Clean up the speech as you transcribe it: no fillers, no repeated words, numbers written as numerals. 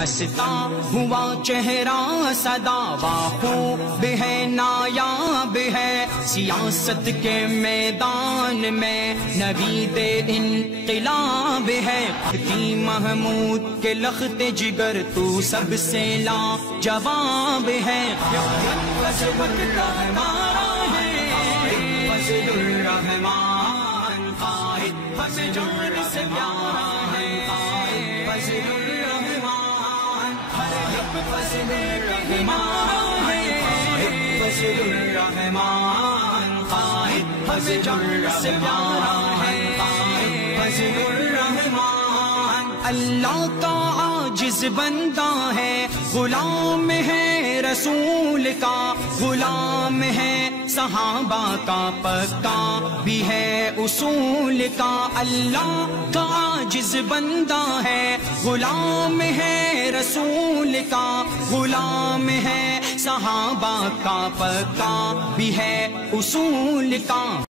ہنستا ہوا چہرہ سدا خوب ہے نایاب ہے، سیاست کے میدان میں نوید انقلاب ہے۔ کی محمود کے لخت جگر تو سب سے لاجواب ہے۔ فضل الرحمن قائد ہمیں جان سے پیارا ہے، فضل الرحمن فضل الرحمن فضل الرحمن قائد ہمیں جان سے پیارا ہے، فضل الرحمن۔ اللہ کا عاجز بندہ ہے، غلام ہے رسول کا، غلام ہے صحابہ کا، پکا بھی ہے اصول کا۔ اللہ کا عاجز بندہ ہے، غلام ہے رسول کا، غلام ہے صحابہ کا، پکا بھی ہے اصول کا۔